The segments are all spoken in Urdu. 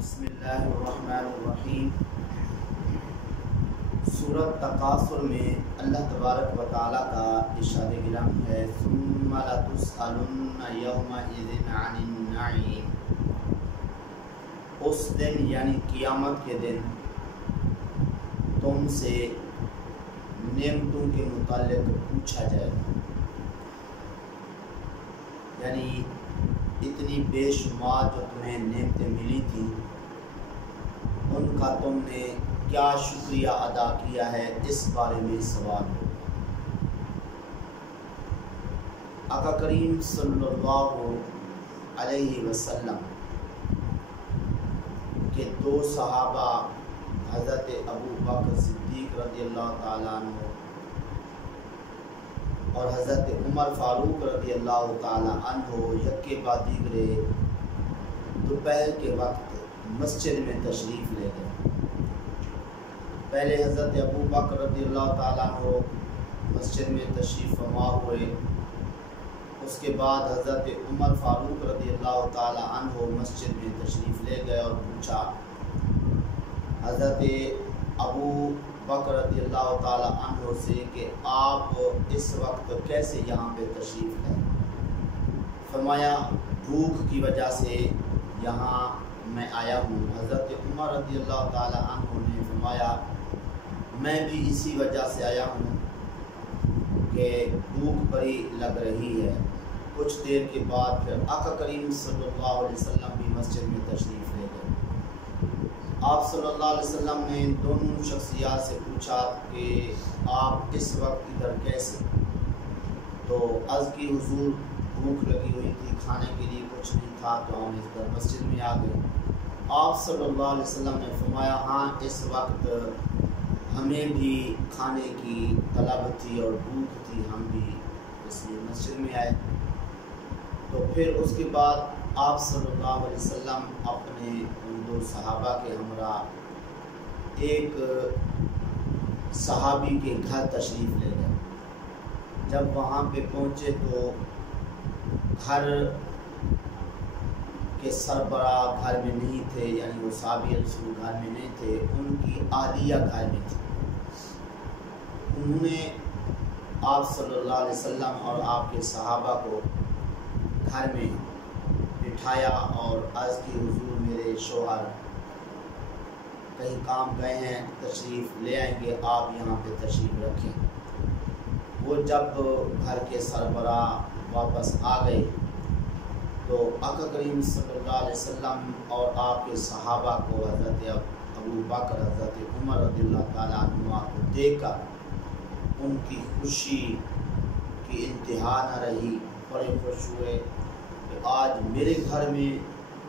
بسم اللہ الرحمن الرحیم۔ سورۃ تکاثر میں اللہ تبارک و تعالیٰ کا ارشاد گرامی ہے ثم لتسألن یومئذ عن النعیم۔ اس دن یعنی قیامت کے دن تم سے نعمتوں کے متعلق پوچھا جائے گا، یعنی اتنی بے شمار جو تمہیں نعمتیں ملی تھیں ان کا تم نے کیا شکریہ ادا کیا ہے، اس بارے میں سوال ہو۔ آقا کریم صلی اللہ علیہ وسلم کے دو صحابہ حضرت ابو بکر صدیق رضی اللہ تعالیٰ عنہ اور حضرت عمر فاروق رضی اللہ تعالیٰ عنہ یکے بعد دیگرے دوپہر کے وقت مسجد میں تشریف لے گئے۔ پہلے حضرت ابو بکر رضی اللہ تعالیٰ عنہ مسجد میں تشریف فرما ہوئے، اس کے بعد حضرت عمر فاروق رضی اللہ تعالیٰ عنہ مسجد میں تشریف لے گئے اور پوچھا حضرت ابو بکر رضی اللہ تعالیٰ عنہ سے کہ آپ اس وقت کیسے یہاں پہ تشریف لائے؟ فرمایا بھوک کی وجہ سے یہاں میں آیا ہوں۔ حضرت عمر رضی اللہ تعالیٰ عنہ نے فرمایا میں بھی اسی وجہ سے آیا ہوں کہ بھوک بڑی لگ رہی ہے۔ کچھ دیر کے بعد پھر آقا کریم صلی اللہ علیہ وسلم بھی مسجد میں تشریف لے گئے۔ آپ صلی اللہ علیہ وسلم نے دونوں شخصیات سے پوچھا کہ آپ اس وقت ادھر کیسے؟ تو عرض کی حضور بھوک لگی ہوئی تھی، کھانے کے لیے کچھ نہیں تھا تو ہم ادھر مسجد میں آ گئے۔ آپ صلی اللہ علیہ وسلم نے فرمایا ہاں اس وقت ہمیں بھی کھانے کی طلب تھی اور بھوک تھی، ہم بھی اس لیے مسجد میں آئے۔ تو پھر اس کے بعد آپ صلی اللہ علیہ وسلم اپنے ان دو صحابہ کے ہمراہ ایک صحابی کے گھر تشریف لے گئے۔ جب وہاں پہ پہنچے تو گھر کے سربراہ گھر میں نہیں تھے، یعنی وہ صحابی رسول گھر میں نہیں تھے، ان کی اہلیہ گھر میں تھی۔ انہوں نے آپ صلی اللہ علیہ وسلم اور آپ کے صحابہ کو گھر میں بٹھایا اور عرض کی حضور میرے شوہر کہیں کام گئے ہیں، تشریف لے آئیں گے، آپ یہاں پہ تشریف رکھیں۔ وہ جب گھر کے سربراہ واپس آ گئے تو آقا کریم صلی اللہ علیہ وسلم اور آپ کے صحابہ کو حضرت ابو بکر حضرت عمر رضی اللہ تعالیٰ عنہ کو دیکھ کر ان کی خوشی کی انتہا نہ رہی، بڑے خوش ہوئے کہ آج میرے گھر میں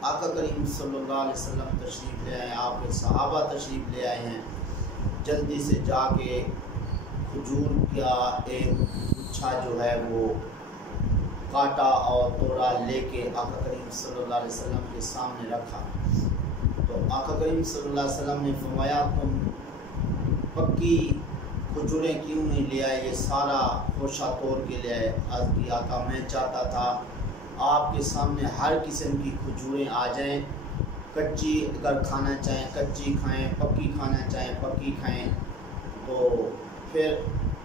آقا کریم صلی اللہ علیہ وسلم تشریف لے آئے ہیں، آپ کے صحابہ تشریف لے آئے ہیں۔ جلدی سے جا کے کھجور کا ایک گچھا جو ہے وہ کاٹا اور توڑا لے کے آقا کریم صلی اللہ علیہ وسلم کے سامنے رکھا۔ تو آقا کریم صلی اللہ علیہ وسلم نے فرمایا تم پکی کھجوریں کیوں نہیں لے آئے، یہ سارا خوشہ توڑ کے لے آئے؟ عرض کی آقا میں چاہتا تھا آپ کے سامنے ہر قسم کی کھجوریں آ جائیں، کچی اگر کھانا چاہیں کچی کھائیں، پکی کھانا چاہیں پکی کھائیں۔ تو پھر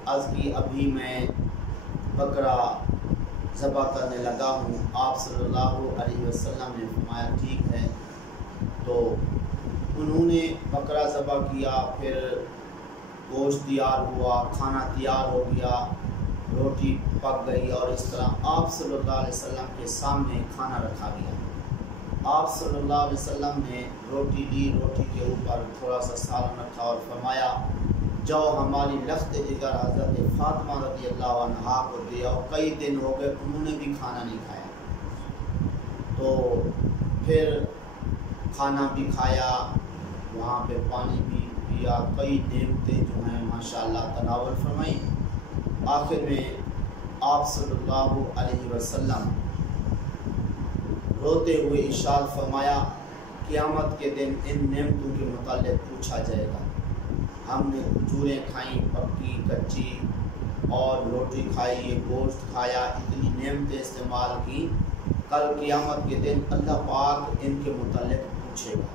عرض کی ابھی میں بکرا ذبح کرنے لگا ہوں۔ آپ صلی اللہ علیہ وسلم نے فرمایا ٹھیک ہے۔ تو انہوں نے بکرا ذبح کیا، پھر گوشت تیار ہوا، کھانا تیار ہو گیا، روٹی پک گئی اور اس طرح آپ صلی اللہ علیہ وسلم کے سامنے کھانا رکھا گیا۔ آپ صلی اللہ علیہ وسلم نے روٹی لی، روٹی کے اوپر تھوڑا سا سالن رکھا اور فرمایا جاؤ ہماری لخت جگر حضرت فاطمہ رضی اللہ عنہا کو دے آؤ، کئی دن ہو گئے انہوں نے بھی کھانا نہیں کھایا۔ تو پھر کھانا بھی کھایا، وہاں پہ پانی بھی پیا، کئی نعمتیں جو ہیں ماشاءاللہ تناول فرمائیں۔ آخر میں آپ صلی اللہ علیہ وسلم روتے ہوئے ارشاد فرمایا قیامت کے دن ان نعمتوں کے متعلق پوچھا جائے گا۔ ہم نے کھجوریں کھائیں پکی کچی اور روٹی کھائی، یہ گوشت کھایا، اتنی نعمتیں استعمال کی، کل قیامت کے دن اللہ پاک ان کے متعلق پوچھے گا۔